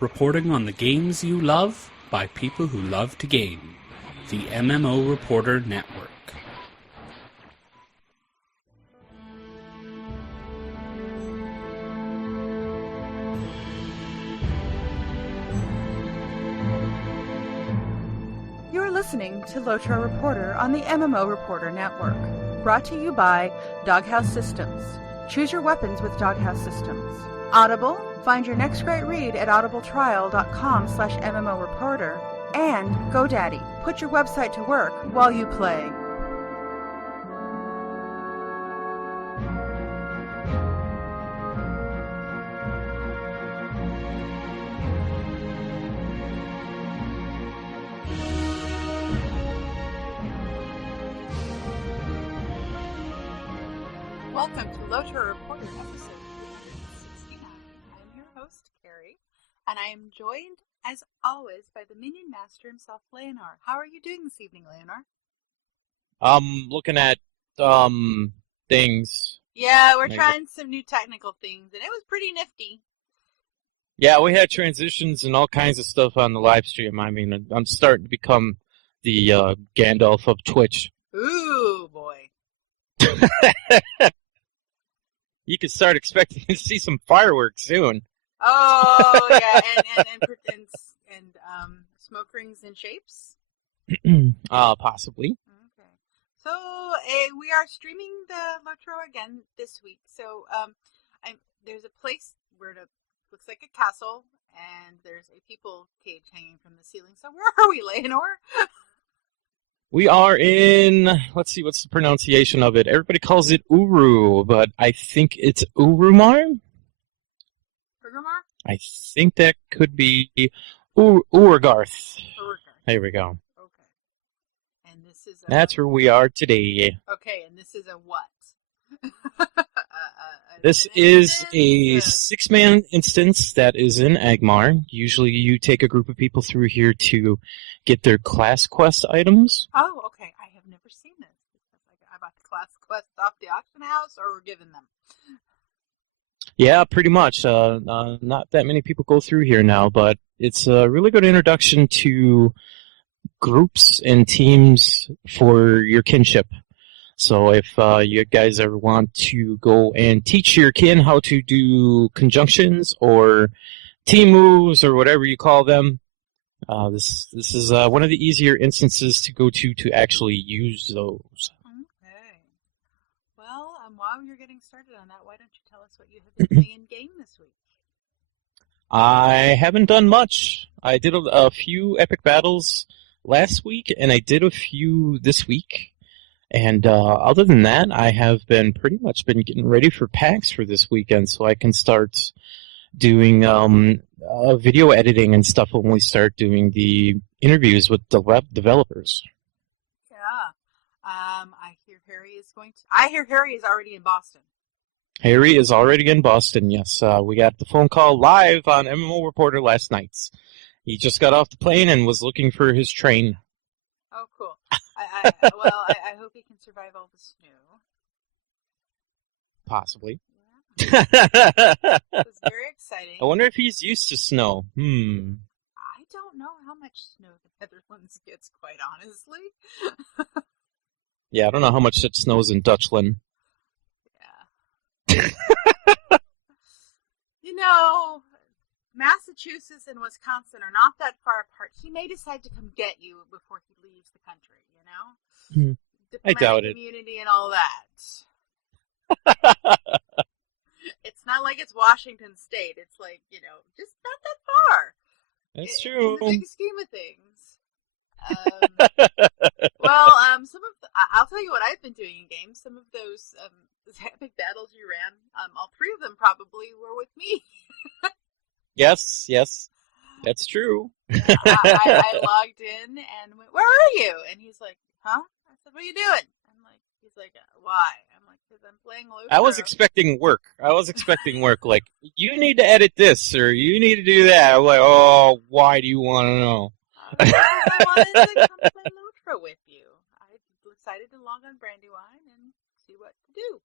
reporting on the games you love by people who love to game. The MMO Reporter Network. You're listening to LOTRO Reporter on the MMO Reporter Network. Brought to you by Doghouse Systems. Choose your weapons with Doghouse Systems. Audible. Find your next great read at audibletrial.com/MMO Reporter. And GoDaddy. Put your website to work while you play. Welcome to LOTRO Reporter episode 369. I'm your host, Cari, and I am joined, as always, by the Minion Master himself, Layanor. How are you doing this evening, Layanor? Looking at, things. Yeah, we're trying some new technical things, and it was pretty nifty. Yeah, we had transitions and all kinds of stuff on the live stream. I mean, I'm starting to become the, Gandalf of Twitch. Ooh, boy. You can start expecting to see some fireworks soon. Oh, yeah, and smoke rings and shapes? Possibly. Okay. So, we are streaming the LOTRO again this week. So, there's a place where it looks like a castle, and there's a people cage hanging from the ceiling. So, where are we, Layanor? We are in, let's see, what's the pronunciation of it? Everybody calls it Uru, but I think it's Urumar? Urumar? I think that could be Urgarth. There we go. Okay. And this is That's where we are today. Okay, and this is a what? This is a 6-man instance that is in Agmar. Usually you take a group of people through here to get their class quest items. Oh, okay. I have never seen this. I bought the class quest off the auction house, or were given them? Yeah, pretty much. Not that many people go through here now, but it's a really good introduction to groups and teams for your kinship. So if you guys ever want to go and teach your kin how to do conjunctions or team moves or whatever you call them, this is one of the easier instances to go to actually use those. Okay. Well, while you're getting started on that, why don't you tell us what you have been playing in game this week? I haven't done much. I did a few epic battles last week, and I did a few this week. And other than that, I have been pretty much getting ready for PAX for this weekend, so I can start doing video editing and stuff when we start doing the interviews with the web developers. Yeah, I hear Harry is already in Boston. Harry is already in Boston. Yes, we got the phone call live on MMO Reporter last night. He just got off the plane and was looking for his train. Oh, cool. I hope he can survive all the snow. Possibly. Yeah. It was very exciting. I wonder if he's used to snow. I don't know how much snow the Netherlands gets, quite honestly. Yeah, I don't know how much it snows in Dutchland. Yeah. Massachusetts and Wisconsin are not that far apart. He may decide to come get you before he leaves the country, I doubt it. Community and all that. It's not like it's Washington State. It's like, just not that far. That's true. In the big scheme of things. I'll tell you what I've been doing in games. Some of those epic battles you ran, all three of them probably were with me. Yes, that's true. I logged in and went, "Where are you?" And he's like, "Huh?" I said, "What are you doing?" He's like, "Why?" I'm like, "Because I'm playing LOTRO." I was expecting work. Like, you need to edit this or you need to do that. I'm like, oh, why do you want to know? Because I wanted to come play LOTRO with you. I decided to log on Brandywine and see what to do.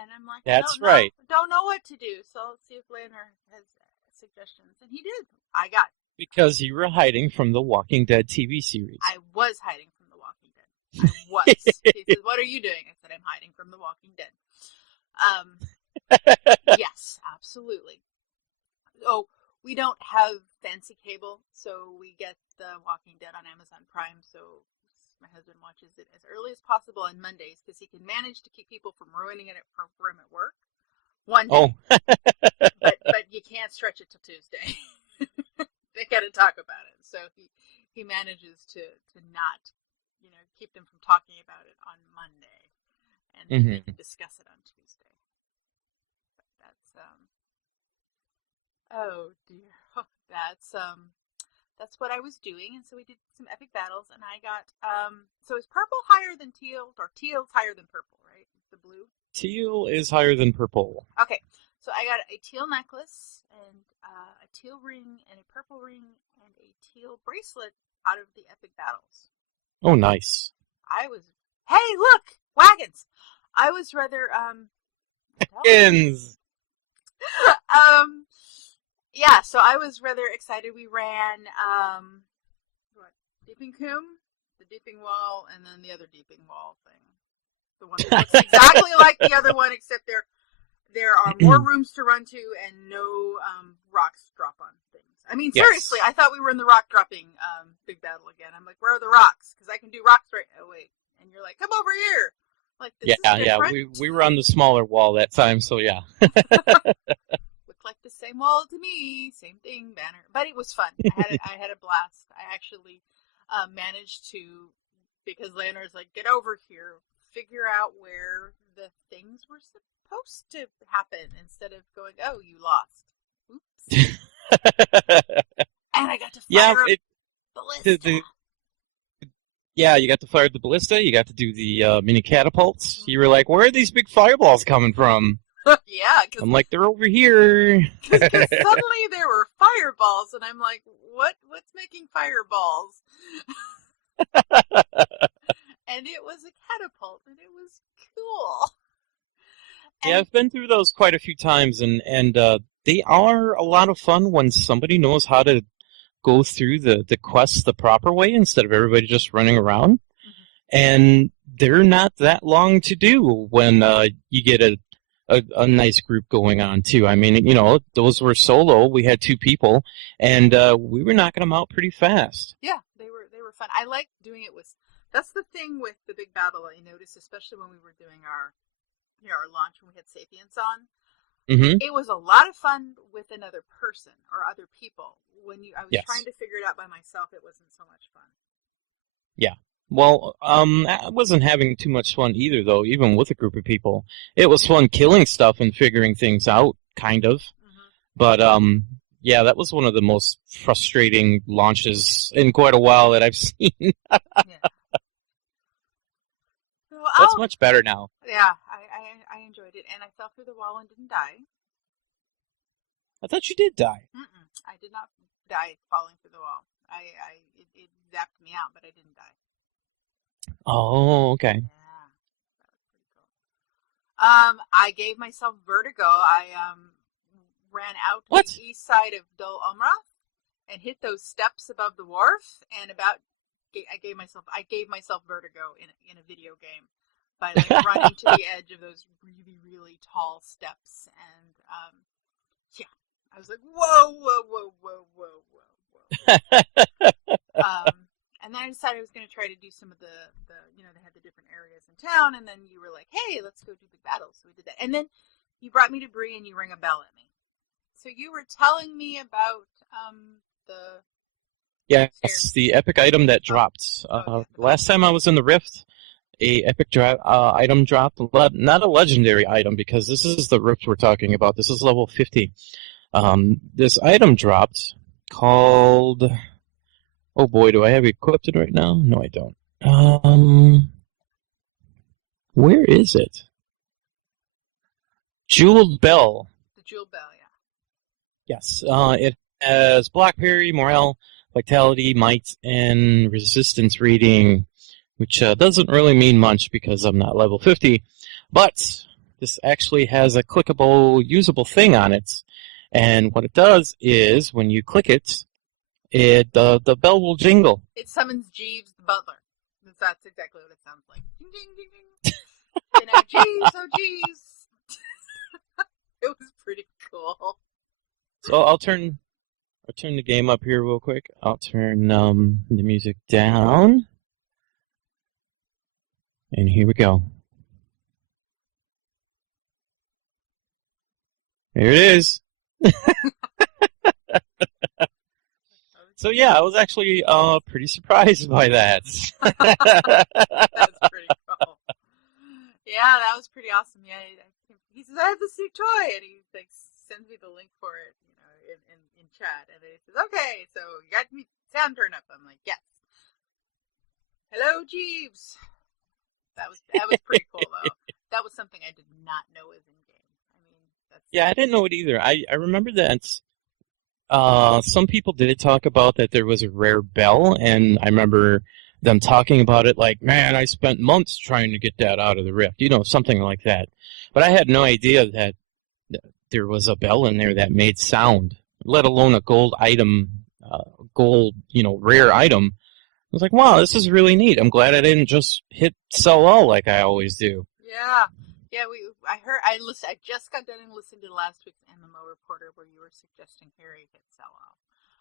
And I'm like, That's right. right. Don't know what to do. So let's see if Layanor has suggestions, and he did. I got. Because you were hiding from the Walking Dead TV series. I was hiding from The Walking Dead. I was. He said, "What are you doing?" I said, "I'm hiding from The Walking Dead." Yes, absolutely. Oh, we don't have fancy cable, so we get The Walking Dead on Amazon Prime. So my husband watches it as early as possible on Mondays because he can manage to keep people from ruining it for him at work. One day, but you can't stretch it till Tuesday. They got to talk about it, so he manages to not, keep them from talking about it on Monday, and they can discuss it on Tuesday. But oh dear, that's what I was doing, and so we did some epic battles, and I got so is purple higher than teal, or teal's higher than purple, right? The blue. Teal is higher than purple. Okay, so I got a teal necklace and a teal ring and a purple ring and a teal bracelet out of the epic battles. Oh, nice. Hey, look! Wagons! I was rather, Wagons! Yeah, so I was rather excited. We ran, Deeping Coombe, the Deeping Wall, and then the other Deeping Wall thing. The one that looks exactly like the other one, except there are more rooms to run to and no rocks drop on things. I mean, seriously, I thought we were in the rock dropping big battle again. I'm like, where are the rocks? Because I can do rocks right. Oh wait, and you're like, come over here. Like, this is different. We were on the smaller wall that time, so yeah. Looked like the same wall to me, same thing, banner. But it was fun. I had a blast. I actually managed to, because Layanor's like, get over here, figure out where the things were supposed to happen instead of going, oh, you lost. Oops. And I got to fire a ballista. You got to fire the ballista. You got to do the mini catapults. You were like, where are these big fireballs coming from? Yeah. I'm like, they're over here. Because suddenly there were fireballs, and I'm like, what's making fireballs? And it was a catapult, and it was cool. And I've been through those quite a few times, and they are a lot of fun when somebody knows how to go through the quests the proper way instead of everybody just running around. Mm-hmm. And they're not that long to do when you get a nice group going on, too. I mean, those were solo. We had 2 people, and we were knocking them out pretty fast. Yeah, they were fun. I like doing it with... That's the thing with the big battle I noticed, especially when we were doing our launch when we had Sapiens on. Mm-hmm. It was a lot of fun with another person or other people. I was trying to figure it out by myself, it wasn't so much fun. Yeah. Well, I wasn't having too much fun either, though, even with a group of people. It was fun killing stuff and figuring things out, kind of. Mm-hmm. But, that was one of the most frustrating launches in quite a while that I've seen. Yeah. That's much better now. Yeah, I enjoyed it, and I fell through the wall and didn't die. I thought you did die. I did not die falling through the wall. It zapped me out, but I didn't die. Oh, okay. Yeah, that was pretty cool. I gave myself vertigo. I ran out to the east side of Dol Omrath and hit those steps above the wharf, and I gave myself vertigo in a video game by running to the edge of those really, really tall steps, and I was like, whoa, whoa, whoa, whoa, whoa, whoa. And then I decided I was going to try to do some of the they had the different areas in town, and then you were like, hey, let's go do the battles. So we did that, and then you brought me to Bree, and you rang a bell at me. So you were telling me about the... Yes, the epic item that dropped. Last time I was in the Rift, a epic item dropped. Not a legendary item, because this is the Rift we're talking about. This is level 50. This item dropped called... Oh boy, do I have it equipped right now? No, I don't. Where is it? Jeweled Bell. The Jeweled Bell, yeah. Yes, it has block parry, morale, vitality, might, and resistance reading, which doesn't really mean much because I'm not level 50, but this actually has a clickable, usable thing on it, And what it does is when you click it, the bell will jingle. It summons Jeeves the butler. That's exactly what it sounds like. Ding, ding, ding, ding. You know, Jeeves, oh Jeeves. It was pretty cool. So I'll turn the game up here real quick. I'll turn the music down. And here we go. There it is. So yeah, I was actually pretty surprised by that. That's pretty cool. Yeah, that was pretty awesome. Yeah, he says I have this new toy, and he like sends me the link for it, you know, in chat, and then he says, "Okay, so you got me sound turn up." I'm like, "Yes." Hello, Jeeves. That was pretty cool though. That was something I did not know was in game. I mean, Yeah, I didn't know it either. I remember that. Some people did talk about that there was a rare bell, and I remember them talking about it like, man, I spent months trying to get that out of the Rift, you know, something like that. But I had no idea that there was a bell in there that made sound, let alone a gold item, rare item. I was like, wow, this is really neat. I'm glad I didn't just hit sell all like I always do. Yeah. Yeah, I just got done and listened to last week's MMO Reporter where you were suggesting Harry hit sell all.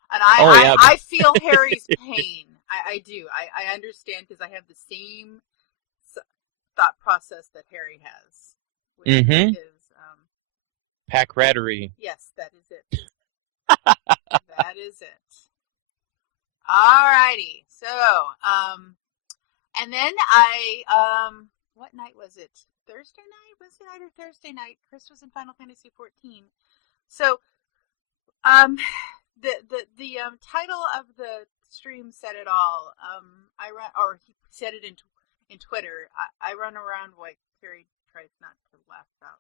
And I feel Harry's pain. I do. I understand because I have the same thought process that Harry has. With his, pack rattery. Yes, that is it. That is it. Alrighty. So, and then what night was it? Thursday night? Wednesday night or Thursday night? Chris was in Final Fantasy XIV. So, the title of the stream said it all. He said it in Twitter. I run around like Carrie tries not to laugh out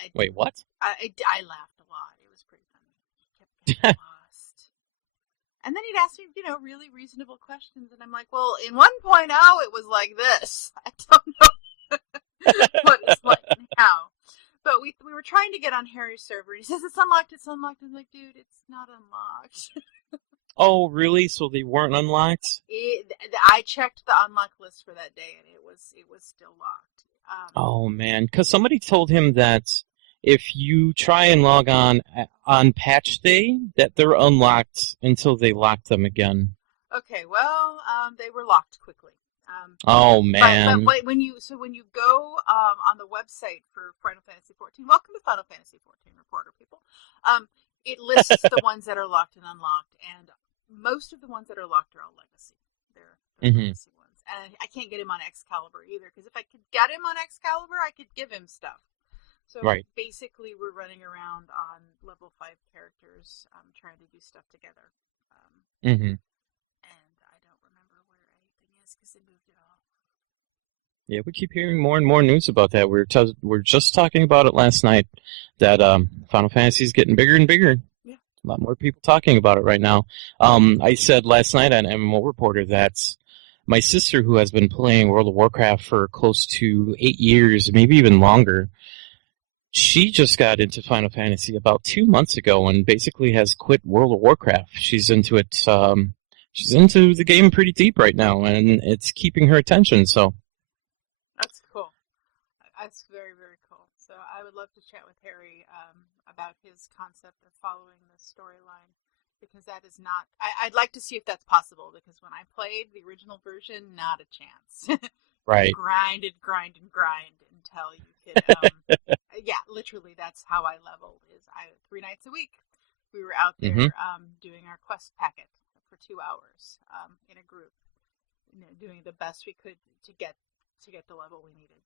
loud. Wait, what? I laughed a lot. It was pretty funny. He kept getting lost. And then he'd ask me, you know, really reasonable questions, and I'm like, well, in 1.0 it was like this. I don't know what it's like now. But we were trying to get on Harry's server. He says, it's unlocked. I'm like, dude, it's not unlocked. Oh, really? So they weren't unlocked? I checked the unlock list for that day, and it was still locked. Oh, man. Because somebody told him that if you try and log on patch day, that they're unlocked until they lock them again. Okay, well, they were locked quickly. Oh man! But when you go on the website for Final Fantasy XIV, welcome to Final Fantasy XIV Reporter, people. It lists the ones that are locked and unlocked, and most of the ones that are locked are all legacy. They're legacy ones, and I can't get him on Excalibur either, because if I could get him on Excalibur, I could give him stuff. So basically, we're running around on level 5 characters, trying to do stuff together. Yeah, we keep hearing more and more news about that. We're just talking about it last night, that Final Fantasy is getting bigger and bigger. Yeah. A lot more people talking about it right now. I said last night on MMO Reporter that my sister, who has been playing World of Warcraft for close to 8 years, maybe even longer, she just got into Final Fantasy about 2 months ago and basically has quit World of Warcraft. She's into it. She's into the game pretty deep right now, and it's keeping her attention, so... That's cool. That's very, very cool. So I would love to chat with Harry about his concept of following the storyline, because that is not... I'd like to see if that's possible, because when I played the original version, not a chance. Right. Grind until you hit... yeah, literally, that's how I leveled. 3 nights a week, we were out there doing our quest packet for 2 hours in a group, doing the best we could to get the level we needed.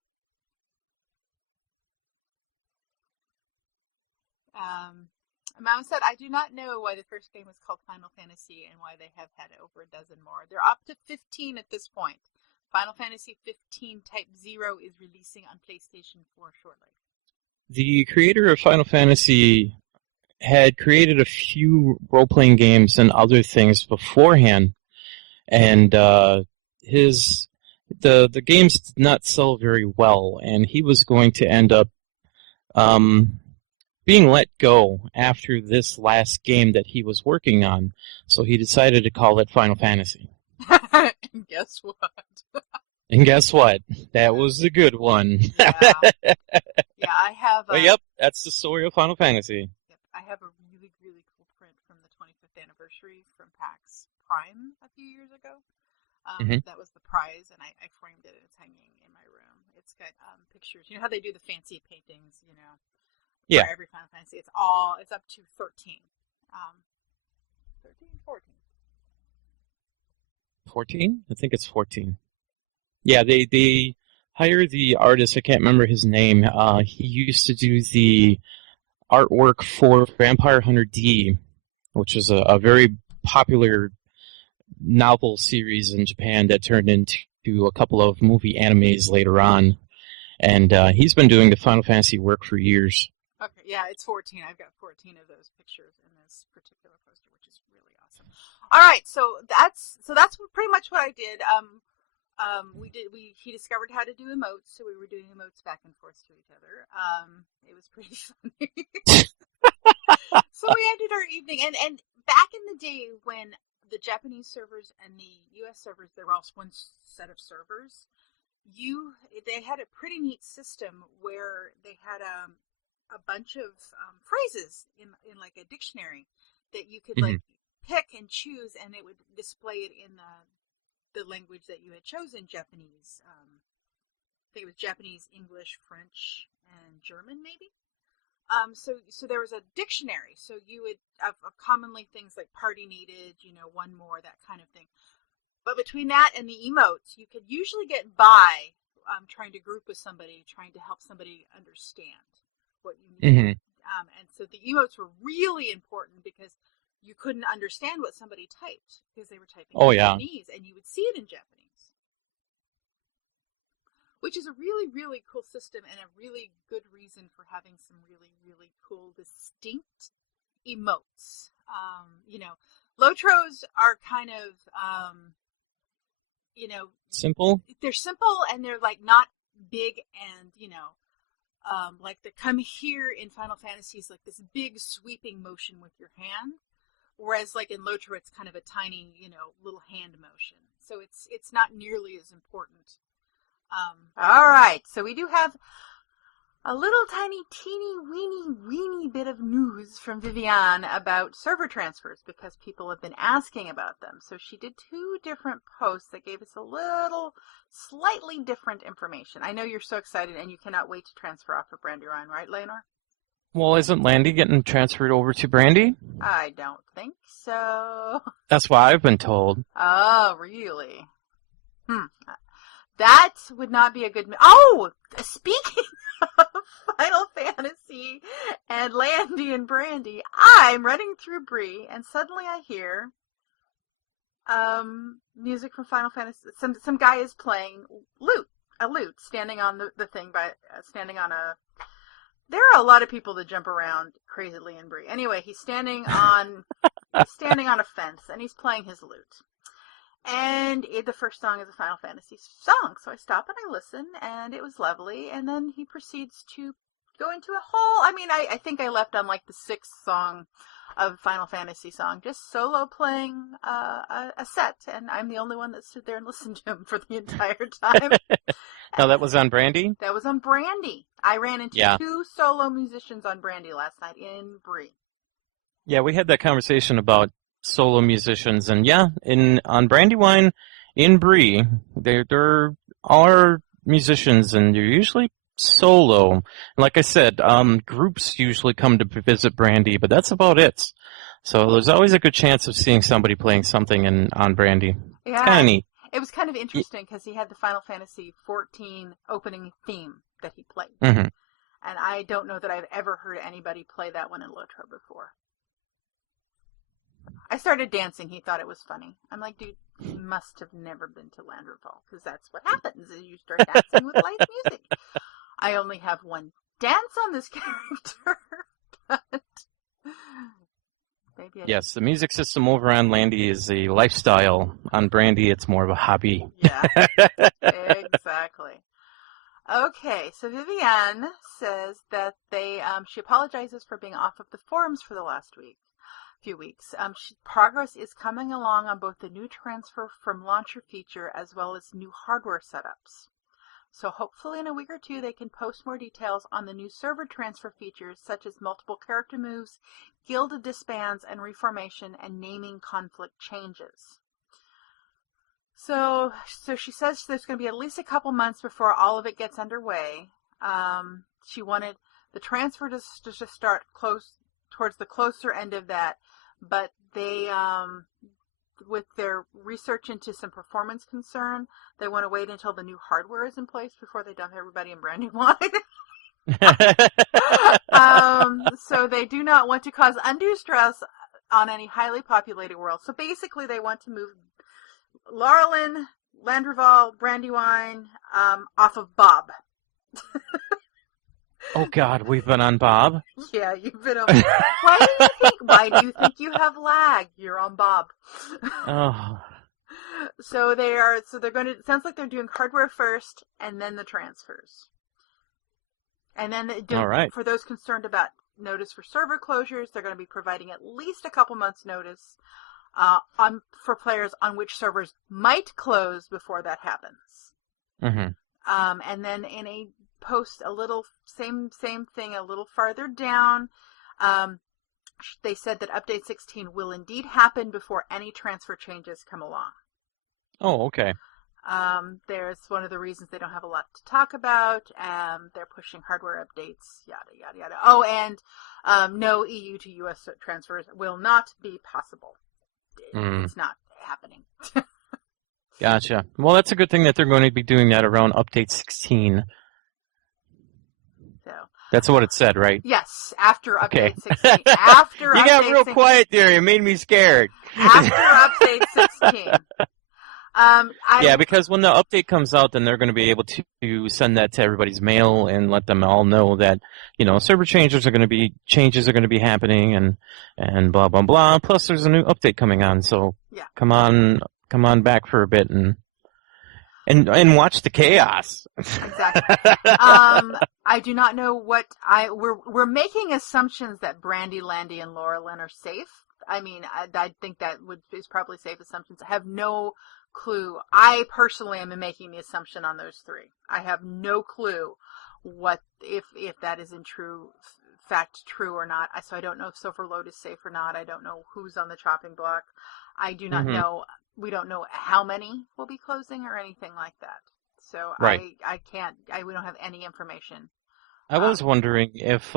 Mom said, I do not know why the first game was called Final Fantasy and why they have had over a dozen more. They're up to 15 at this point. Final Fantasy 15 Type 0 is releasing on PlayStation 4 shortly. The creator of Final Fantasy had created a few role-playing games and other things beforehand, and the games did not sell very well, and he was going to end up being let go after this last game that he was working on, so he decided to call it Final Fantasy. And guess what? And guess what? That was the good one. Yeah. Yeah, I have. Yep, that's the story of Final Fantasy. Yep, I have a really, really cool print from the 25th anniversary from PAX Prime a few years ago. That was the prize, and I framed it, and it's hanging in my room. It's got pictures. You know how they do the fancy paintings, Yeah. for every Final Fantasy? It's up to 13. 13, 14. 14? I think it's 14. Yeah, they hire the artist. I can't remember his name. He used to do the artwork for Vampire Hunter D, which was a very popular novel series in Japan that turned into a couple of movie animes later on. And he's been doing the Final Fantasy work for years. Okay, yeah, it's 14. I've got 14 of those pictures in this particular poster, which is really awesome. All right, so that's pretty much what I did. He discovered how to do emotes, so we were doing emotes back and forth to each other. It was pretty funny. So we ended our evening, and back in the day when the Japanese servers and the U.S. servers, they were all one set of servers. They had a pretty neat system where they had a bunch of phrases in like a dictionary that you could like pick and choose, and it would display it in the language that you had chosen. Japanese, I think it was Japanese, English, French, and German, maybe. So there was a dictionary. So you would have commonly things like party needed, one more, that kind of thing. But between that and the emotes, you could usually get by trying to group with somebody, trying to help somebody understand what you need. And so the emotes were really important because you couldn't understand what somebody typed because they were typing in Japanese, and you would see it in Japanese, which is a really, really cool system and a really good reason for having some really, really cool, distinct emotes. Lotros are kind of, simple. They're simple, and they're like not big, and like the come here in Final Fantasy is like this big sweeping motion with your hand. Whereas, like in LOTRO, it's kind of a tiny, little hand motion. So it's not nearly as important. All right, so we do have a little tiny, teeny, weeny bit of news from Viviane about server transfers because people have been asking about them. So she did 2 different posts that gave us a little, slightly different information. I know you're so excited and you cannot wait to transfer off of Brandywine, right, Layanor? Well, isn't Landy getting transferred over to Brandy? I don't think so. That's what I've been told. Oh, really? That would not be a good... Oh! Speaking of Final Fantasy and Landy and Brandy, I'm running through Bree, and suddenly I hear music from Final Fantasy. Some guy is playing a lute, standing on the thing standing on a... There are a lot of people that jump around crazily in Bree. Anyway, he's standing on a fence, and he's playing his lute. And the first song is a Final Fantasy song, so I stop and I listen, and it was lovely. And then he proceeds to go into a whole... I think I left on like the 6th song of Final Fantasy song, just solo playing a set, and I'm the only one that stood there and listened to him for the entire time. No, that was on Brandy? That was on Brandy. I ran into 2 solo musicians on Brandy last night in Bree. Yeah, we had that conversation about solo musicians, and on Brandywine, in Bree, there are musicians, and they're usually solo. Like I said, groups usually come to visit Brandy, but that's about it. So there's always a good chance of seeing somebody playing something on Brandy. Yeah. It's kind of neat. It was kind of interesting because he had the Final Fantasy 14 opening theme that he played. And I don't know that I've ever heard anybody play that one in LOTRO before. I started dancing. He thought it was funny. I'm like, dude, you must have never been to Landerfall, because that's what happens is you start dancing with live music. I only have one dance on this character, but maybe yes, the music system over on Landy is a lifestyle. On Brandy, it's more of a hobby. Yeah, exactly. Okay, so Viviane says that they she apologizes for being off of the forums for the last few weeks. Progress is coming along on both the new transfer from launcher feature as well as new hardware setups. So hopefully in a week or two they can post more details on the new server transfer features such as multiple character moves, guild disbands and reformation, and naming conflict changes. So she says there's going to be at least a couple months before all of it gets underway. She wanted the transfer to just start close towards the closer end of that, but they, with their research into some performance concern, they want to wait until the new hardware is in place before they dump everybody in Brandywine. So they do not want to cause undue stress on any highly populated world. So basically they want to move Laurelin, Landreval, Brandywine, off of Bob. Oh God, we've been on Bob. Yeah, you've been on. Why do you think you have lag? You're on Bob. Oh. So they're going to. It sounds like they're doing hardware first, and then the transfers. And then All right. For those concerned about notice for server closures, they're going to be providing at least a couple months' notice for players on which servers might close before that happens. Mm-hmm. And then in a post a little same thing a little farther down, they said that update 16 will indeed happen before any transfer changes come along. Oh, okay. There's one of the reasons they don't have a lot to talk about. They're pushing hardware updates, yada yada yada. Oh, and no EU to US transfers will not be possible. It's not happening. Gotcha. Well, that's a good thing that they're going to be doing that around update 16. So that's what it said, right? Yes, after update Okay. 16. After you got real quiet there. You made me scared. After update 16. Yeah, because when the update comes out, then they're going to be able to send that to everybody's mail and let them all know that, server changes are going to be happening and blah blah blah. Plus, there's a new update coming on, so yeah. Come on back for a bit and watch the chaos. Exactly. I do not know what we're making assumptions that Brandy, Landy, and Laurelin are safe. I mean, I think that is probably safe assumptions. I have no clue. I personally am making the assumption on those three. I have no clue what if that is in fact true or not. So I don't know if Silverlode is safe or not. I don't know who's on the chopping block. I do not know. We don't know how many will be closing or anything like that. So right. we don't have any information. I was wondering if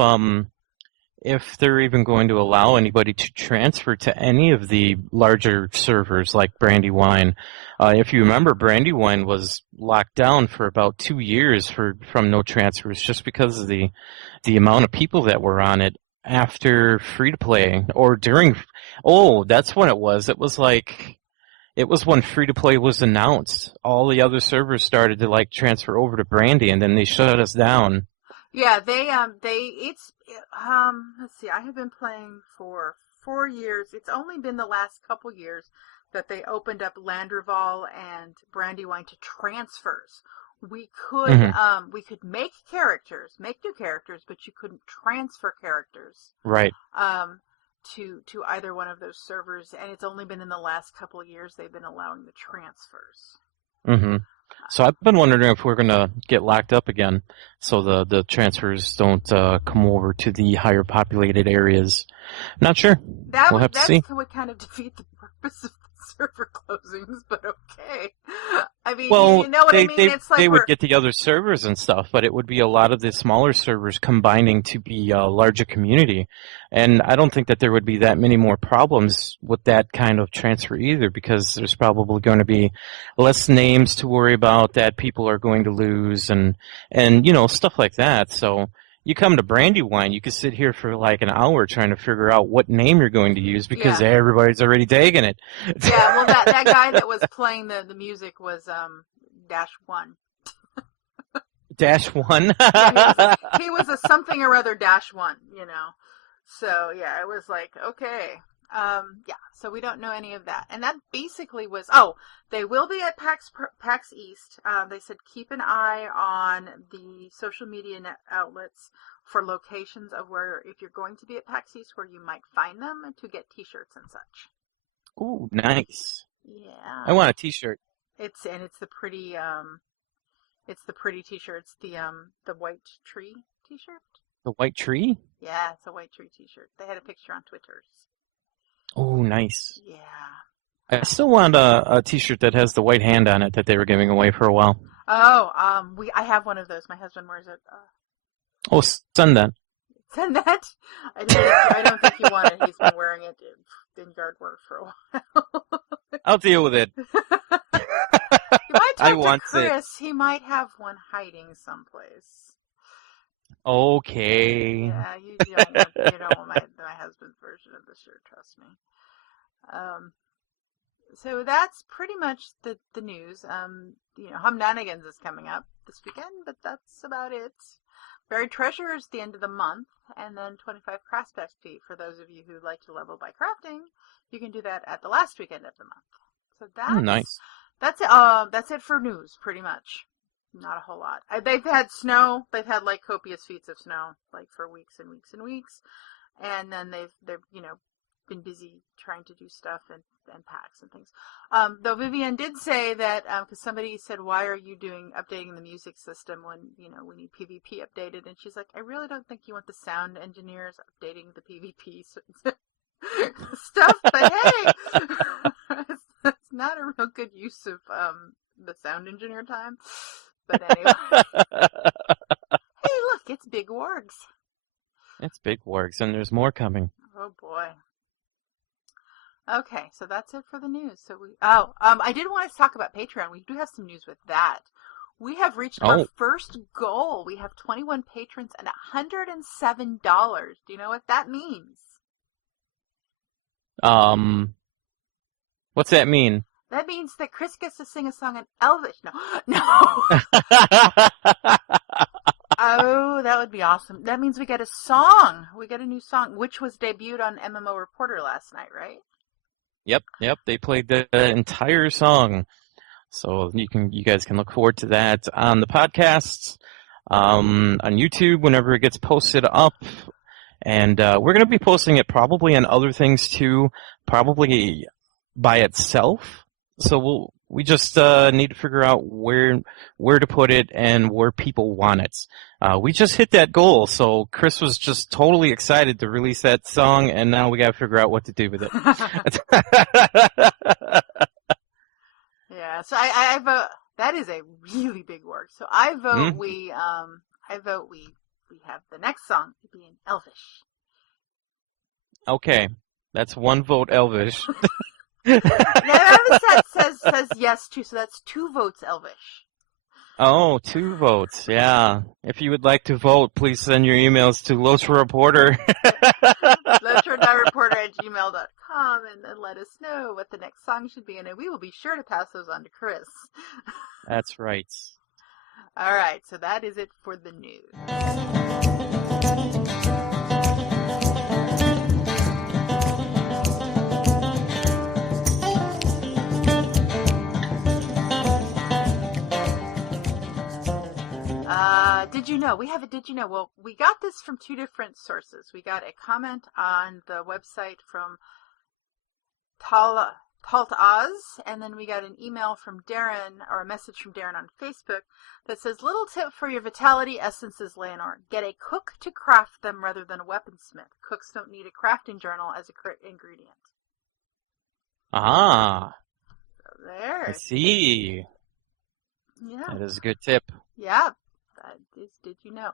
they're even going to allow anybody to transfer to any of the larger servers like Brandywine. If you remember, Brandywine was locked down for about 2 years from no transfers just because of the amount of people that were on it after free-to-play or during... Oh, that's when it was. It was when free-to-play was announced. All the other servers started to transfer over to Brandy, and then they shut us down. Yeah, let's see, I have been playing for 4 years. It's only been the last couple years that they opened up Landreval and Brandywine to transfers. We could make new characters, but you couldn't transfer characters. Right. To either one of those servers, and it's only been in the last couple of years they've been allowing the transfers. Mm-hmm. So I've been wondering if we're going to get locked up again, so the transfers don't come over to the higher populated areas. Not sure. We'll have to see. That would kind of defeat the purpose of server closings, but okay. I mean, well, you know what I mean? It's like they would get the other servers and stuff, but it would be a lot of the smaller servers combining to be a larger community. And I don't think that there would be that many more problems with that kind of transfer either, because there's probably going to be less names to worry about that people are going to lose and stuff like that. So you come to Brandywine, you could sit here for an hour trying to figure out what name you're going to use because everybody's already tagging it. Yeah, well, that guy that was playing the music was -1. -1? Yeah, he was a something or other -1, So, yeah, it was okay. So we don't know any of that. And that basically was, they will be at PAX East. They said keep an eye on the social media outlets for locations of where, if you're going to be at PAX East, where you might find them and to get T-shirts and such. Ooh, nice. Yeah. I want a T-shirt. It's the pretty T-shirt. It's the white tree T-shirt. The white tree? Yeah, it's a white tree T-shirt. They had a picture on Twitter. Oh, nice. Yeah. I still want a T-shirt that has the white hand on it that they were giving away for a while. Oh, I have one of those. My husband wears it. Oh, send that. Send that. I don't think you want it. He's been wearing it in yard work for a while. I'll deal with it. You might talk I to want Chris. He might have one hiding someplace. Okay. Yeah, you don't want my husband's version of the shirt. Trust me. So that's pretty much the news. Humnanigans is coming up this weekend, but that's about it. Buried Treasure is the end of the month, and then 25 Craft XP for those of you who like to level by crafting. You can do that at the last weekend of the month. So that's nice. That's it. That's it for news, pretty much. Not a whole lot. They've had snow. They've had like copious feats of snow, like for weeks and weeks and weeks, and then they've been busy trying to do stuff and packs and things. Though Vivian did say that, because somebody said, why are you updating the music system when, we need PvP updated? And she's like, I really don't think you want the sound engineers updating the PvP stuff, but hey, it's not a real good use of the sound engineer time. But anyway. Hey, look, it's Big Wargs. It's Big Wargs, and there's more coming. Oh, boy. Okay, so that's it for the news. So I did want to talk about Patreon. We do have some news with that. We have reached our first goal. We have 21 patrons and $107. Do you know what that means? What's that mean? That means that Chris gets to sing a song in Elvish. No. Oh, that would be awesome. That means we get a song. We get a new song, which was debuted on MMO Reporter last night, right? Yep. They played the entire song, so you guys can look forward to that on the podcasts, on YouTube whenever it gets posted up, and we're going to be posting it probably on other things too, probably by itself. So we just need to figure out where to put it and where people want it. We just hit that goal, so Chris was just totally excited to release that song, and now we got to figure out what to do with it. Yeah, so I vote. That is a really big work. So I vote we have the next song to be in Elvish. Okay, that's one vote Elvish. says yes too, so that's 2 votes Elvish. Oh, 2 votes, yeah. If you would like to vote, please send your emails to LOTRO Reporter. LOTRO.reporter@gmail.com, and then let us know what the next song should be, and we will be sure to pass those on to Chris. That's right. All right, so that is it for the news. Did you know? We have a Did You Know? Well, we got this from 2 different sources. We got a comment on the website from Talt Oz, and then we got an email from Darren, or a message from Darren on Facebook that says, little tip for your vitality essences, Layanor. Get a cook to craft them rather than a weaponsmith. Cooks don't need a crafting journal as a ingredient. Ah. So there. I see. Yeah. That is a good tip. Yeah. That is, did you know?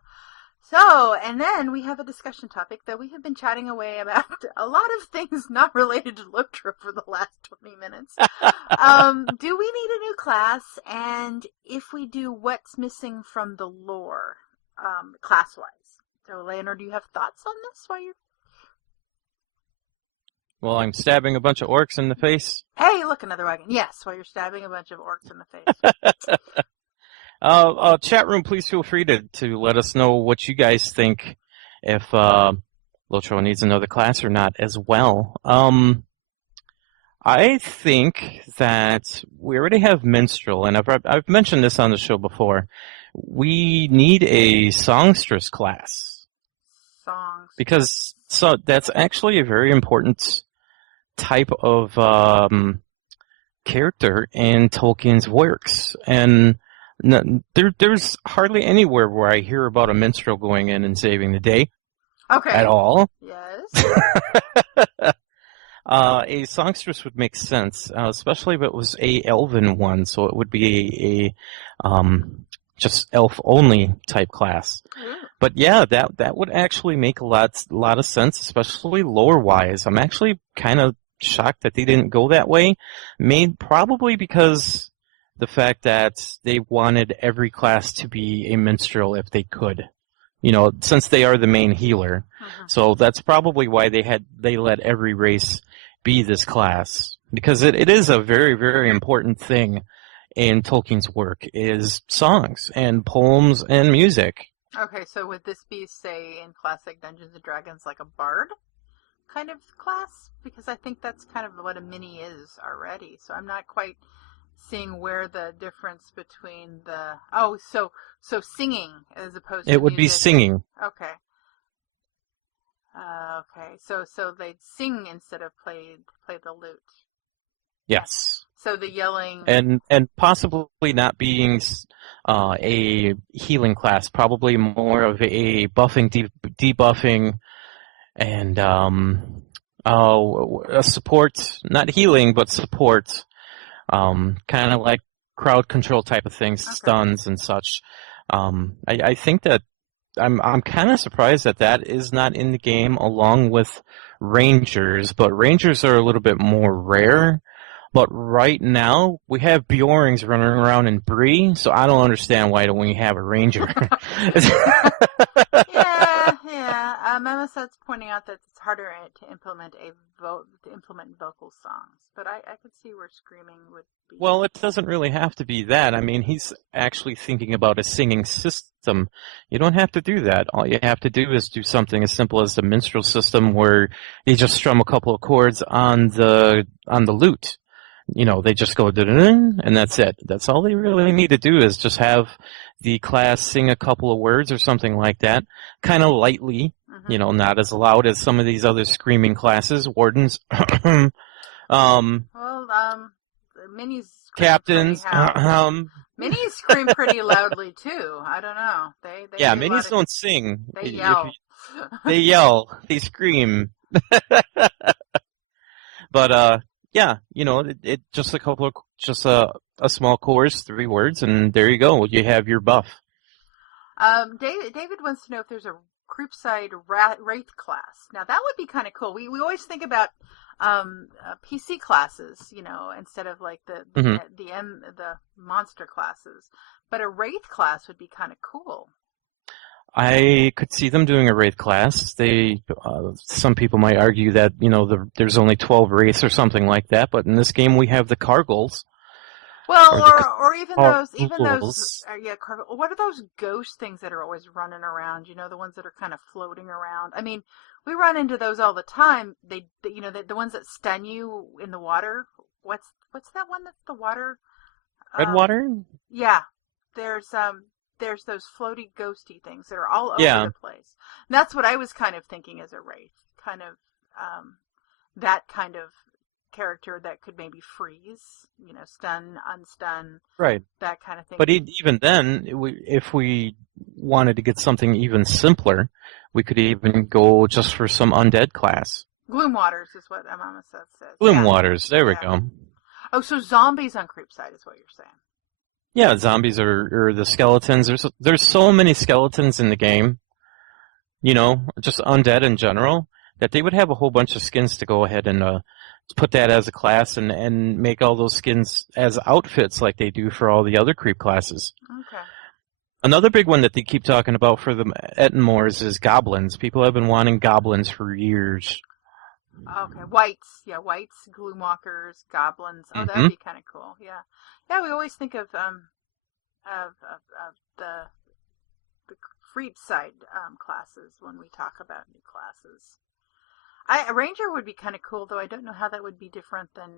So, and then we have a discussion topic that we have been chatting away about a lot of things not related to LOTRO for the last 20 minutes. Do we need a new class? And if we do, what's missing from the lore, class-wise? So, Layanor, do you have thoughts on this while you're... Well, I'm stabbing a bunch of orcs in the face. Hey, look, another wagon. Yes, while you're stabbing a bunch of orcs in the face. Chat room, please feel free to let us know what you guys think, if LOTRO needs another class or not as well. I think that we already have Minstrel, and I've mentioned this on the show before. We need a songstress class. Because so that's actually a very important type of character in Tolkien's works, and there's hardly anywhere where I hear about a minstrel going in and saving the day Okay. at all. Yes. A songstress would make sense, especially if it was a elven one, so it would be a just elf-only type class. Ooh. But yeah, that would actually make a lot of sense, especially lore-wise. I'm actually kind of shocked that they didn't go that way. Probably because the fact that they wanted every class to be a minstrel if they could. Since they are the main healer. Mhm. So that's probably why they let every race be this class. Because it is a very, very important thing in Tolkien's work, is songs and poems and music. Okay, so would this be, say, in classic Dungeons and Dragons, like a bard kind of class? Because I think that's kind of what a mini is already. So I'm not quite seeing where the difference between so singing as opposed to It would be music. singing. Okay. Okay. So they'd sing instead of play the lute. Yes. So the yelling And possibly not being a healing class, probably more of a buffing, debuffing, and a support, not healing, but support, kind of like crowd control type of things, Okay. stuns and such. I think that I'm kind of surprised that is not in the game along with Rangers, but Rangers are a little bit more rare. But right now, we have Bjorngs running around in Bree, so I don't understand why don't we have a Ranger. Yeah. Mamaset's pointing out that it's harder to implement vocal songs, but I could see where screaming would be. Well, it doesn't really have to be that. I mean, he's actually thinking about a singing system. You don't have to do that. All you have to do is do something as simple as the minstrel system, where you just strum a couple of chords on the lute. They just go dun, and that's it. That's all they really need to do, is just have the class sing a couple of words or something like that, kind of lightly, not as loud as some of these other screaming classes, wardens, The minis scream captains, minis scream pretty loudly too. I don't know. They yeah, do minis don't sing. They yell. They yell. They scream. But yeah, it just a small chorus, 3 words, and there you go. You have your buff. David wants to know if there's a Creepside Wraith class. Now that would be kind of cool. We always think about PC classes, instead of like the monster classes. But a Wraith class would be kind of cool. I could see them doing a Wraith class. Some people might argue that, there's only 12 Wraiths or something like that, but in this game we have the Cargles. Well, or even those, what are those ghost things that are always running around? The ones that are kind of floating around. I mean, we run into those all the time. The ones that stun you in the water. What's that one that's the water? Red water? Yeah. There's those floaty ghosty things that are all over the place. And that's what I was kind of thinking as a wraith, kind of that kind of character that could maybe freeze, stun, unstun, right? That kind of thing. But even then, if we wanted to get something even simpler, we could even go just for some undead class. Gloom Waters is what Mama says. Gloom Waters, there we go. Oh, so zombies on Creepside is what you're saying. Yeah, zombies or the skeletons. There's so many skeletons in the game, just undead in general, that they would have a whole bunch of skins to go ahead and put that as a class and make all those skins as outfits like they do for all the other creep classes. Okay. Another big one that they keep talking about for the Ettenmoors is goblins. People have been wanting goblins for years. Okay, whites, gloomwalkers, goblins. Oh, that'd be kind of cool. Yeah. We always think of the Freed side classes when we talk about new classes. A ranger would be kind of cool, though I don't know how that would be different than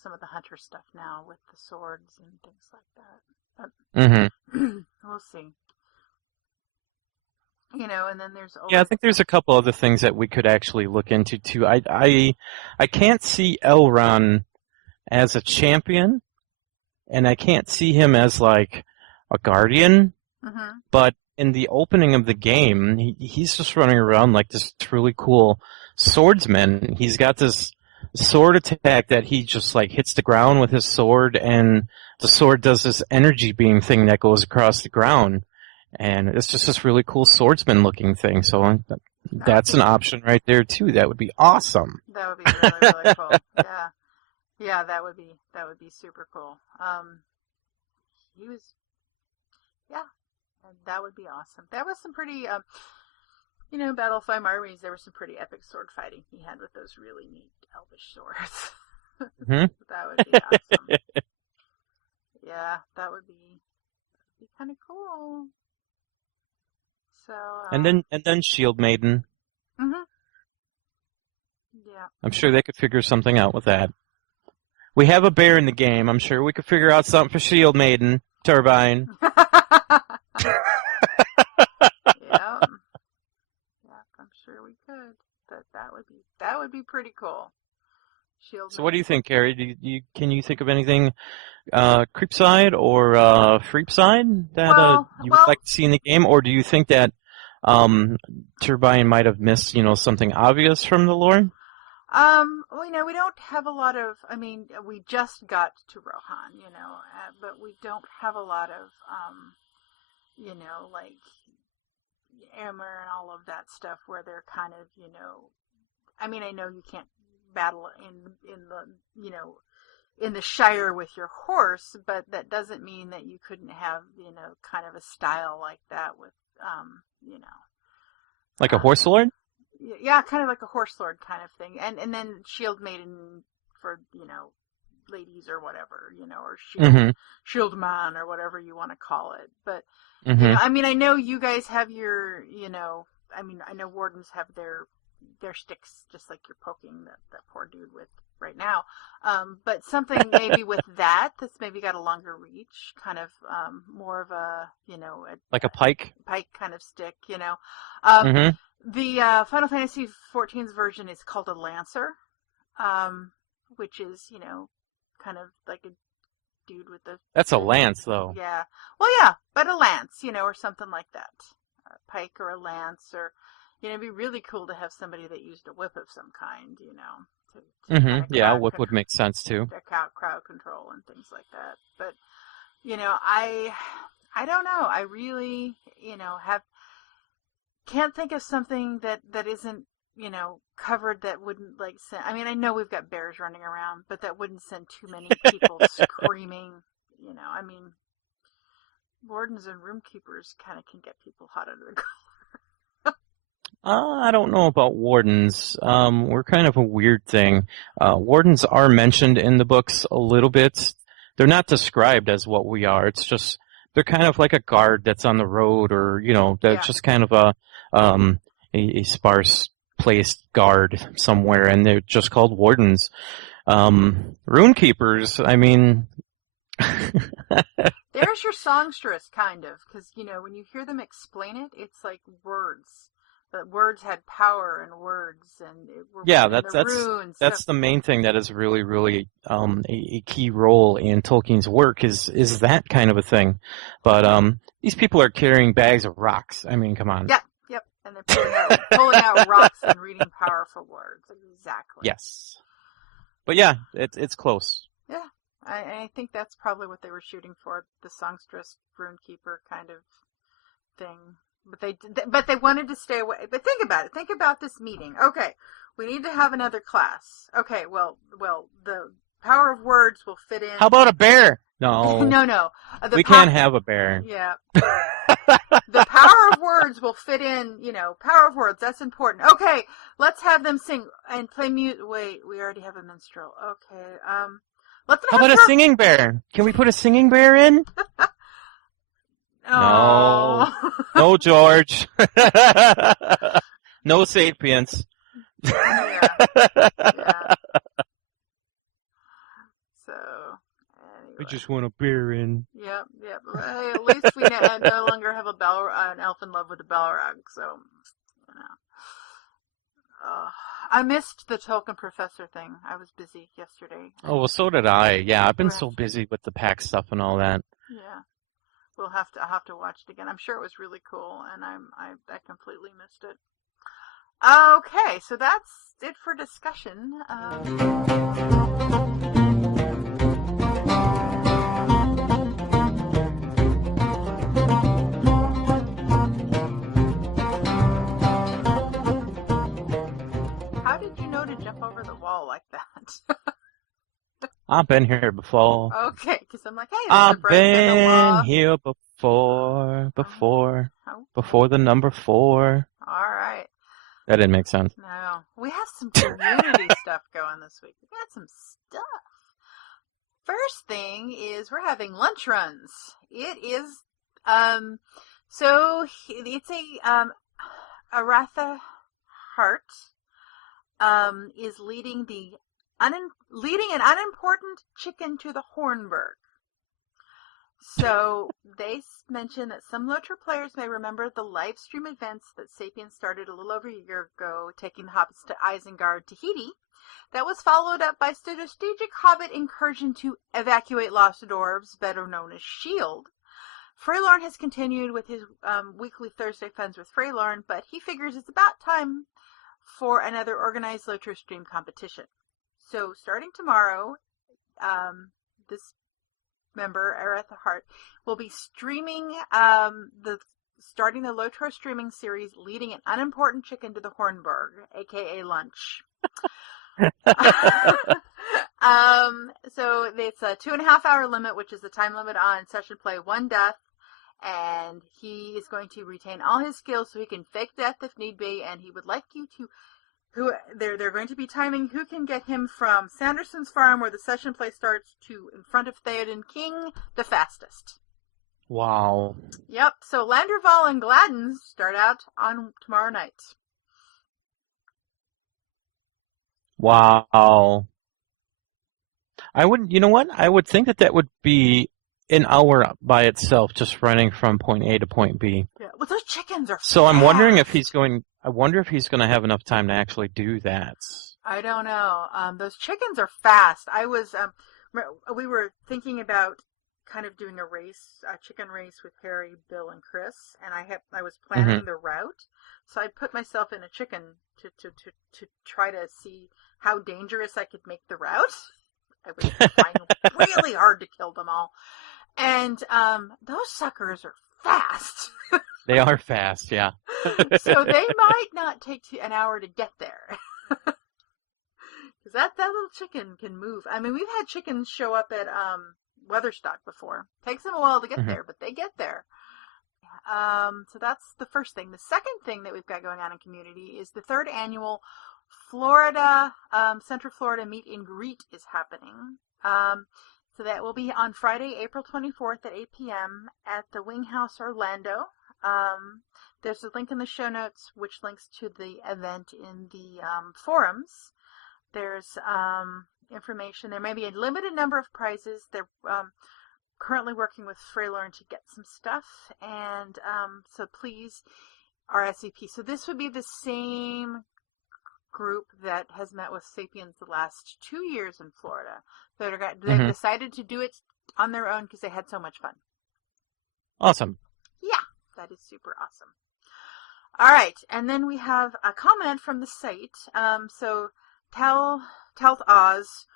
some of the hunter stuff now with the swords and things like that. But we'll see. And then there's always... Yeah, I think there's a couple other things that we could actually look into too. I can't see Elrond as a champion, and I can't see him as like a guardian. Mm-hmm. But in the opening of the game, he's just running around like this really cool swordsman. He's got this sword attack that he just like hits the ground with his sword, and the sword does this energy beam thing that goes across the ground. And it's just this really cool swordsman-looking thing. So that's an option right there too. That would be awesome. That would be really, really cool. Yeah, yeah, that would be super cool. Yeah, and that would be awesome. That was some pretty, Battlefy Armies. There was some pretty epic sword fighting he had with those really neat elvish swords. Mm-hmm. That would be awesome. Yeah, that would be kind of cool. So, and then Shield Maiden. Mm-hmm. Yeah. I'm sure they could figure something out with that. We have a bear in the game. I'm sure we could figure out something for Shield Maiden. Turbine. Yeah. Yeah, I'm sure we could. But that would be pretty cool. Shield. So what do you think, Carrie? Can you think of anything creepside or freepside that you would like to see in the game, or do you think that Turbine might have missed something obvious from the lore? We don't have a lot of. I mean, we just got to Rohan, but we don't have a lot of, like Emmer and all of that stuff where they're kind of, I mean, I know you can't battle in the Shire with your horse, but that doesn't mean that you couldn't have, kind of a style like that with, like a horse lord? Yeah, kind of like a horse lord kind of thing. And then Shield Maiden for, ladies or whatever, or Shield Man or whatever you want to call it. But, I mean, I know you guys have your, I know Wardens have their sticks, just like you're poking that poor dude with right now. But something maybe with that's maybe got a longer reach, kind of more of a, like a pike kind of stick, The Final Fantasy XIV's version is called a Lancer, which is, kind of like a dude with the... That's a lance, though. Yeah. Well, yeah, but a lance, or something like that. A pike or a lance, or, it'd be really cool to have somebody that used a whip of some kind, Yeah, a whip would make sense, too. Crowd control and things like that. But, I don't know. I really, can't think of something that isn't, covered that wouldn't send. I mean, I know we've got bears running around, but that wouldn't send too many people screaming. I mean, wardens and roomkeepers kind of can get people hot under the collar. I don't know about wardens. We're kind of a weird thing. Wardens are mentioned in the books a little bit. They're not described as what we are. It's just they're kind of like a guard that's on the road, or that's just kind of a sparse placed guard somewhere, and they're just called wardens. Runekeepers, I mean. There's your songstress, kind of, because when you hear them explain it, it's like words. But words had power, and words, and that's the main thing that is really, really a key role in Tolkien's work is that kind of a thing. But these people are carrying bags of rocks. I mean, come on. Yep, and they're pulling out rocks and reading powerful words. Exactly. Yes. But yeah, it's close. Yeah, I think that's probably what they were shooting for, the songstress runekeeper kind of thing. But they wanted to stay away. But think about it. Think about this meeting. Okay, we need to have another class. Okay, well, the power of words will fit in. How about a bear? No. No. We can't have a bear. Yeah. The power of words will fit in, power of words, that's important. Okay, let's have them sing and play music. Wait, we already have a minstrel. Okay, let's How about a singing bear? Can we put a singing bear in? Oh. No, George. No sapiens. Yeah. So, I just want a beer in. Yep. Well, at least we no longer have an elf in love with a Balrog, so, you know. I missed the Tolkien Professor thing. I was busy yesterday. Oh, well, so did I. Yeah, I've been so busy with the PAX stuff and all that. Yeah. I'll have to watch it again. I'm sure it was really cool, and I completely missed it. Okay, so that's it for discussion. How did you know to jump over the wall like that? I've been here before. Okay, because I'm like, hey, I've been here before the number 4. All right. That didn't make sense. No, we have some community stuff going this week. We got some stuff. First thing is we're having lunch runs. It is, so it's Aratha Hart, is leading an unimportant chicken to the Hornburg. So they mention that some LOTRO players may remember the live stream events that Sapiens started a little over a year ago, taking the hobbits to Isengard, Tahiti. That was followed up by strategic hobbit incursion to evacuate lost dwarves, better known as S.H.I.E.L.D. Freylorn has continued with his weekly Thursday Funds with Freylorn, but he figures it's about time for another organized LOTRO stream competition. So starting tomorrow, this member, Aretha Hart, will be streaming starting the LOTRO streaming series, leading an unimportant chicken to the Hornburg, aka lunch. So it's a 2.5-hour limit, which is the time limit on session play, 1 death, and he is going to retain all his skills so he can fake death if need be, and he would like you to they're going to be timing who can get him from Sanderson's farm, where the session play starts, to in front of Theoden King the fastest. Wow. Yep. So Landerval and Gladden start out on tomorrow night. Wow. I would, you know what? I would think that would be an hour by itself, just running from point A to point B. Yeah. Well, those chickens are So fast. I'm wondering if he's going. I wonder if he's going to have enough time to actually do that. I don't know. Those chickens are fast. We were thinking about kind of doing a chicken race with Harry, Bill, and Chris, and I was planning the route. So I put myself in a chicken to try to see how dangerous I could make the route. I was trying really hard to kill them all. And those suckers are fast. They are fast, yeah. So they might not take an hour to get there. Because that little chicken can move. I mean, we've had chickens show up at Weatherstock before. Takes them a while to get there, but they get there. So that's the first thing. The second thing that we've got going on in community is the 3rd annual Florida, Central Florida Meet and Greet is happening. So that will be on Friday, April 24th at 8 p.m. at the Wing House Orlando. There's a link in the show notes which links to the event in the forums. There's information. There may be a limited number of prizes. They're currently working with Freylorn to get some stuff, and so please RSVP. So this would be the same group that has met with Sapiens the last 2 years in Florida. They've decided to do it on their own because they had so much fun. Awesome. Yeah, that is super awesome. All right, and then we have a comment from the site. So Telth Oz,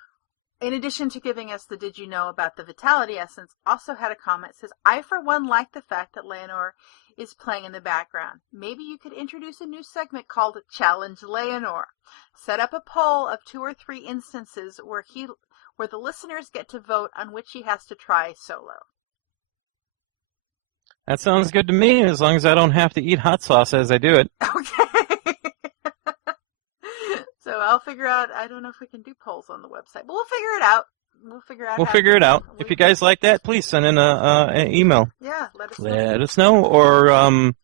in addition to giving us the Did You Know about the Vitality Essence, also had a comment. Says, I for one like the fact that Layanor is playing in the background. Maybe you could introduce a new segment called Challenge Layanor. Set up a poll of 2 or 3 instances where the listeners get to vote on which he has to try solo. That sounds good to me, as long as I don't have to eat hot sauce as I do it. Okay. So I'll figure out, I don't know if we can do polls on the website, but we'll figure it out. We'll figure it out. If you guys like that, please send in an email. Yeah, let us know. Or on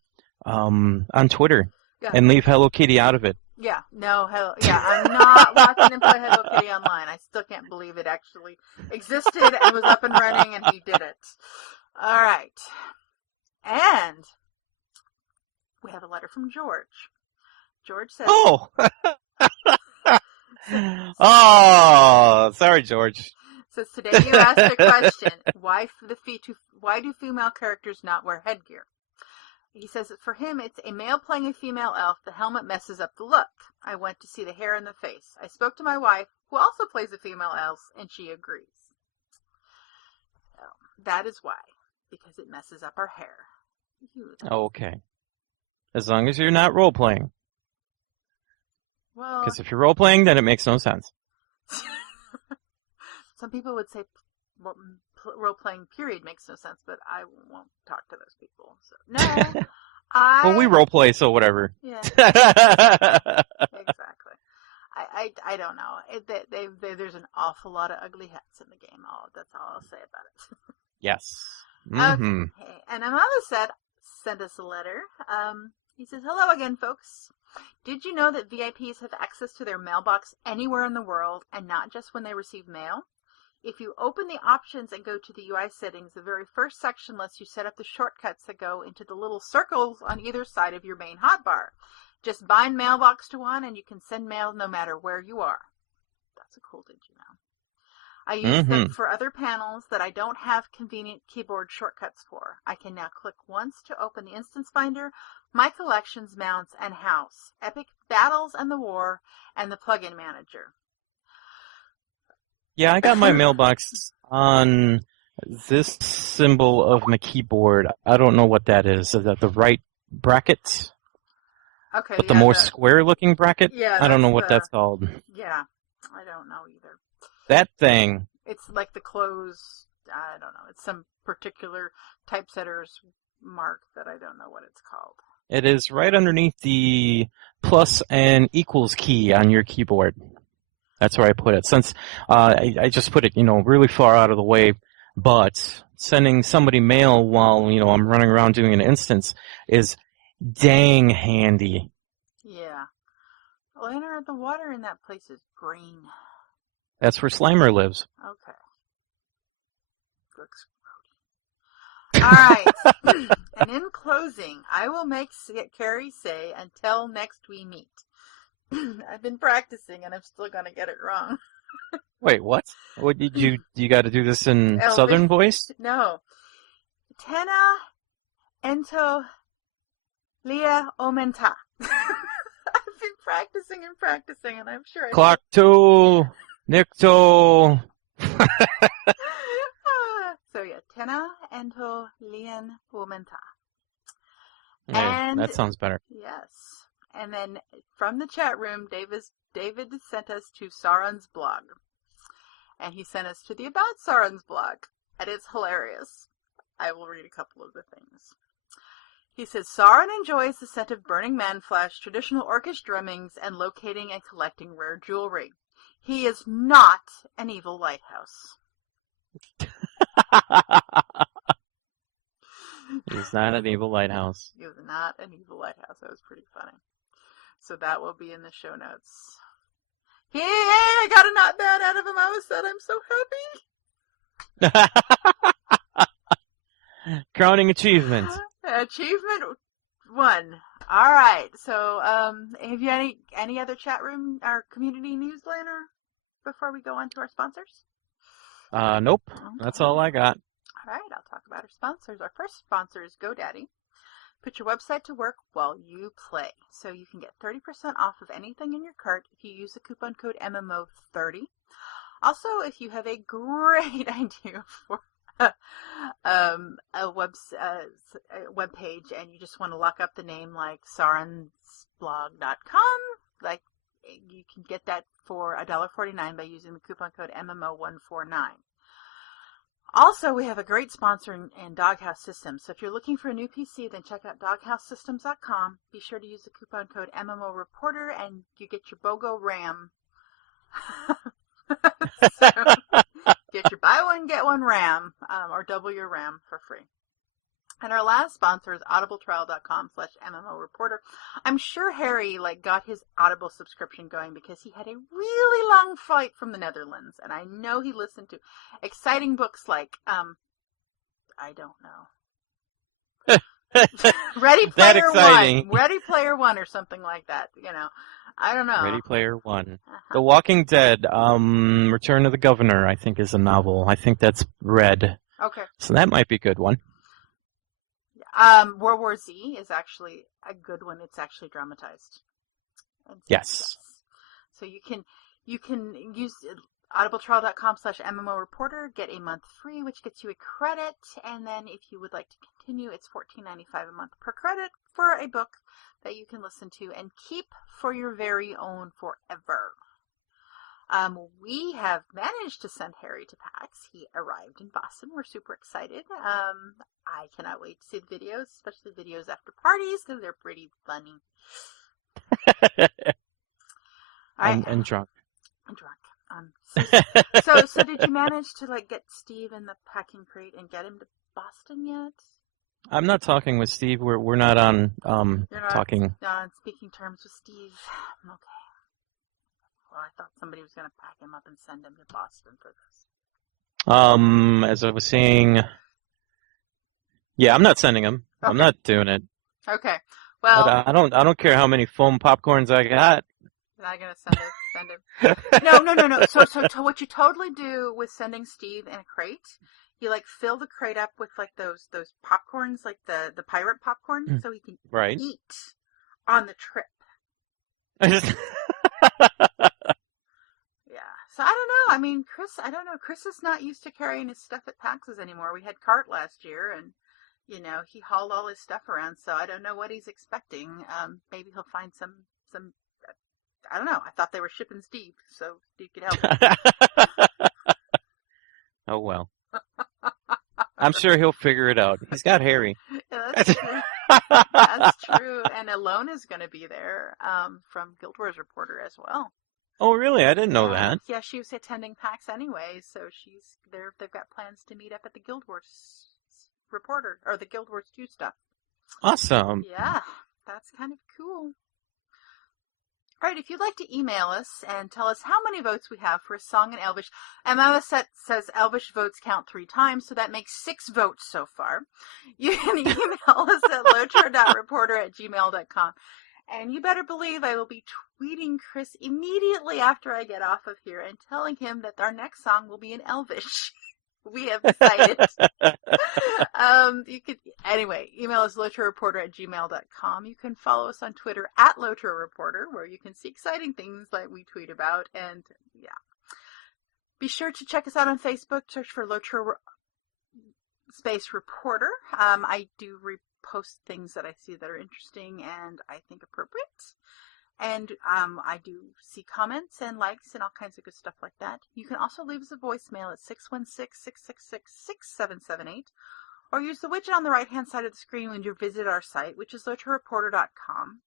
Twitter. Yeah. And leave Hello Kitty out of it. Yeah, no, hell, yeah, I'm not watching him play Hello Kitty online. I still can't believe it actually existed and was up and running, and he did it. All right. And we have a letter from George. George says... Oh! Oh, sorry, George. Says, today you asked a question. Why do female characters not wear headgear? He says that for him, it's a male playing a female elf. The helmet messes up the look. I went to see the hair and the face. I spoke to my wife, who also plays a female elf, and she agrees. So, that is why. Because it messes up our hair. Okay. As long as you're not role-playing. Well, because if you're role-playing, then it makes no sense. Some people would say role-playing period makes no sense, but I won't talk to those people. So no, Well, we role-play, so whatever. Yeah, exactly. I don't know. There's an awful lot of ugly hats in the game. That's all I'll say about it. Yes. Mm-hmm. Okay. And another sent us a letter. He says, "Hello again, folks. Did you know that VIPs have access to their mailbox anywhere in the world and not just when they receive mail? If you open the options and go to the UI settings, the very first section lets you set up the shortcuts that go into the little circles on either side of your main hotbar. Just bind mailbox to one and you can send mail no matter where you are." That's a cool, did you know? I use them for other panels that I don't have convenient keyboard shortcuts for. I can now click once to open the Instance Finder, My Collections, Mounts, and House, Epic Battles and the War, and the Plugin Manager. Yeah, I got my mailbox on this symbol of my keyboard. I don't know what that is. Is that the right bracket? Okay. But the more square-looking bracket? Yeah. I don't know what that's called. Yeah, I don't know either. That thing. It's like the close, I don't know. It's some particular typesetter's mark that I don't know what it's called. It is right underneath the plus and equals key on your keyboard. That's where I put it. Since I just put it, really far out of the way, but sending somebody mail while, I'm running around doing an instance is dang handy. Yeah. Layanor, the water in that place is green. That's where Slimer lives. Okay. Looks grody. All right. And in closing, I will make Cari say, "Until next we meet." I've been practicing and I'm still going to get it wrong. Wait, what? What did you got to do this in Southern voice? No. Tena ento lia omenta. I've been practicing and I'm sure Clacto, Nicto. So yeah, Tena ento lian omenta. Yeah, And that sounds better. Yes. And then from the chat room, David sent us to Sauron's blog. And he sent us to the About Sauron's blog. And it's hilarious. I will read a couple of the things. He says, Sauron enjoys the scent of burning man flesh, traditional orcish drummings, and locating and collecting rare jewelry. He is not an evil lighthouse. He's not an evil lighthouse. He was not an evil lighthouse. That was pretty funny. So that will be in the show notes. Hey, I got a not bad out of him. I was said I'm so happy. Crowning achievement. Achievement 1. All right. So, have you any other chat room or community news, Layanor, before we go on to our sponsors? Nope. That's all I got. All right. I'll talk about our sponsors. Our first sponsor is GoDaddy. Put your website to work while you play. So you can get 30% off of anything in your cart if you use the coupon code MMO30. Also, if you have a great idea for a web page and you just want to lock up the name like saronsblog.com, like you can get that for $1.49 by using the coupon code MMO149. Also, we have a great sponsor in Doghouse Systems. So if you're looking for a new PC, then check out doghousesystems.com. Be sure to use the coupon code MMOReporter and you get your BOGO RAM. So, get your buy one, get one RAM, or double your RAM for free. And our last sponsor is audibletrial.com/MMO Reporter. I'm sure Harry got his Audible subscription going because he had a really long flight from the Netherlands, and I know he listened to exciting books like I don't know. Ready Player One. Ready Player One or something like that, I don't know. Ready Player One. The Walking Dead, Return of the Governor, I think is a novel. I think that's read. Okay. So that might be a good one. World War Z is actually a good one. It's actually dramatized. Yes. So you can use audibletrial.com/MMO Reporter, get a month free, which gets you a credit, and then if you would like to continue, it's $14.95 a month per credit for a book that you can listen to and keep for your very own forever. We have managed to send Harry to PAX. He arrived in Boston. We're super excited. I cannot wait to see the videos, especially videos after parties, because they're pretty funny. And drunk. And drunk. So did you manage to get Steve in the packing crate and get him to Boston yet? I'm not talking with Steve. We're not on You're not talking. on speaking terms with Steve. Okay. Well, I thought somebody was going to pack him up and send him to Boston for this. As I was saying, yeah, I'm not sending him. Okay. I'm not doing it. Okay. Well, I don't care how many foam popcorns I got. You're not going to send him. No. So what you totally do with sending Steve in a crate, you fill the crate up with those popcorns, the pirate popcorn, so he can eat on the trip. Yeah. So I don't know. I mean, Chris, I don't know. Chris is not used to carrying his stuff at PAXs anymore. We had Cart last year, and he hauled all his stuff around. So I don't know what he's expecting. Maybe he'll find some. I don't know. I thought they were shipping Steve, so Steve could help. Oh well. I'm sure he'll figure it out. He's got Harry. Yeah, that's true. That's true. And Alona's going to be there from Guild Wars Reporter as well. Oh, really? I didn't know that. Yeah, she was attending PAX anyway, so she's there. They've got plans to meet up at the Guild Wars Reporter, or the Guild Wars 2 stuff. Awesome. Yeah, that's kind of cool. All right, if you'd like to email us and tell us how many votes we have for a song in Elvish, Emma says Elvish votes count 3 times, so that makes 6 votes so far. You can email us at lotro.reporter@gmail.com. And you better believe I will be tweeting Chris immediately after I get off of here and telling him that our next song will be in Elvish. We have decided. You could email us lotroreporter@gmail.com. You can follow us on Twitter @LotroReporter, where you can see exciting things like we tweet about. And yeah, be sure to check us out on Facebook. Search for Lotro Space Reporter. I do repost things that I see that are interesting and I think appropriate. And I do see comments and likes and all kinds of good stuff like that. You can also leave us a voicemail at 616-666-6778 or use the widget on the right-hand side of the screen when you visit our site, which is LotroReporter.com.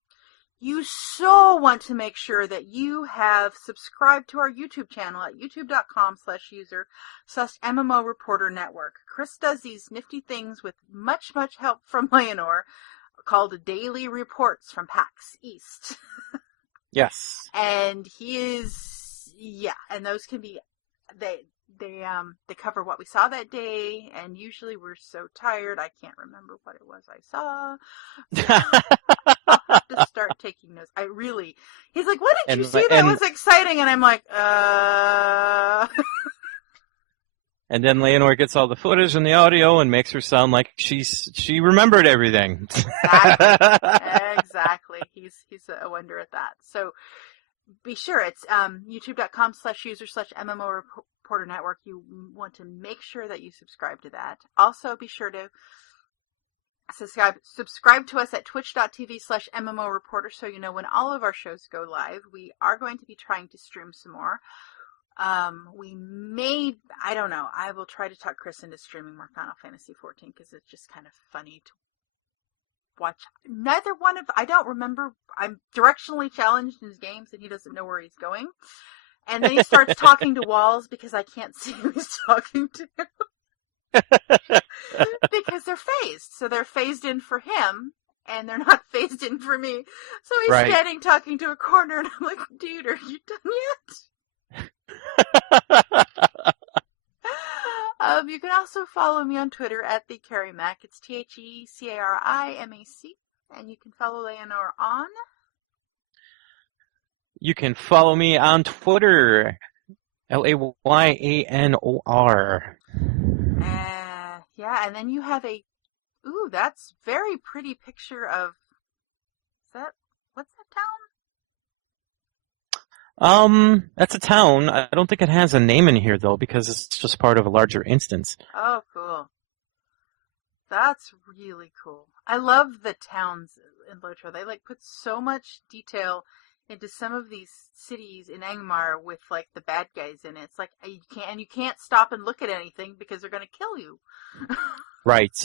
You so want to make sure that you have subscribed to our YouTube channel at youtube.com/user/MMO Reporter Network. Chris does these nifty things with much, much help from Layanor, called Daily Reports from PAX East. Yes. And he is, and those can be, they cover what we saw that day, and usually we're so tired I can't remember what it was I saw. I'll have to start taking notes. He's like, what did you see that was exciting? And I'm like, And then Layanor gets all the footage and the audio and makes her sound like she remembered everything. Exactly. He's a wonder at that. So be sure it's youtube.com/user/MMO Reporter Network. You want to make sure that you subscribe to that. Also be sure to subscribe to us at twitch.tv/MMO Reporter so you know when all of our shows go live. We are going to be trying to stream some more. I don't know. I will try to talk Chris into streaming more Final Fantasy 14 because it's just kind of funny to watch. I don't remember. I'm directionally challenged in his games and he doesn't know where he's going. And then he starts talking to walls because I can't see who he's talking to. Because they're phased. So they're phased in for him, and they're not phased in for me. So he's Right. standing talking to a corner, and I'm like, dude, are you done yet? You can also follow me on Twitter at the Cari Mac. It's TheCarimac, and you can follow Layanor on. You can follow me on Twitter, LAYANOR. Yeah, and then you have that's very pretty picture of, what's that town? That's a town. I don't think it has a name in here, though, because it's just part of a larger instance. Oh, cool. That's really cool. I love the towns in LOTRO. They put so much detail into some of these cities in Angmar with the bad guys in it. It's you can't stop and look at anything because they're going to kill you. Right.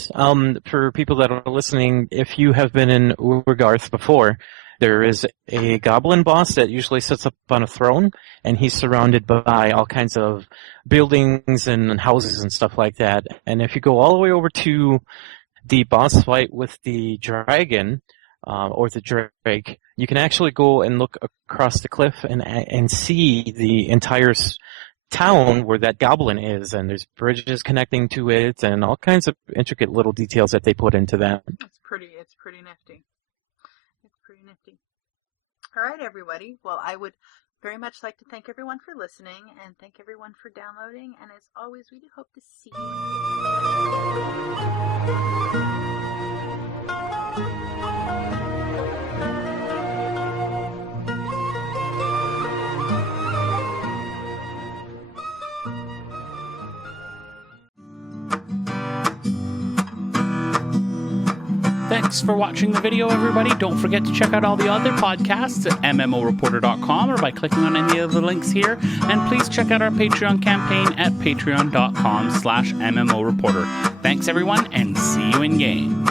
For people that are listening, if you have been in Urgarth before, there is a goblin boss that usually sits up on a throne, and he's surrounded by all kinds of buildings and houses and stuff like that. And if you go all the way over to the boss fight with the dragon, or the drake, you can actually go and look across the cliff and see the entire town where that goblin is, and there's bridges connecting to it and all kinds of intricate little details that they put into that. It's pretty nifty. It's pretty nifty. All right, everybody. Well, I would very much like to thank everyone for listening and thank everyone for downloading, and as always, we do hope to see you Thanks for watching the video, everybody. Don't forget to check out all the other podcasts at MMOreporter.com or by clicking on any of the links here. And please check out our Patreon campaign at patreon.com/MMOreporter. Thanks, everyone, and see you in game.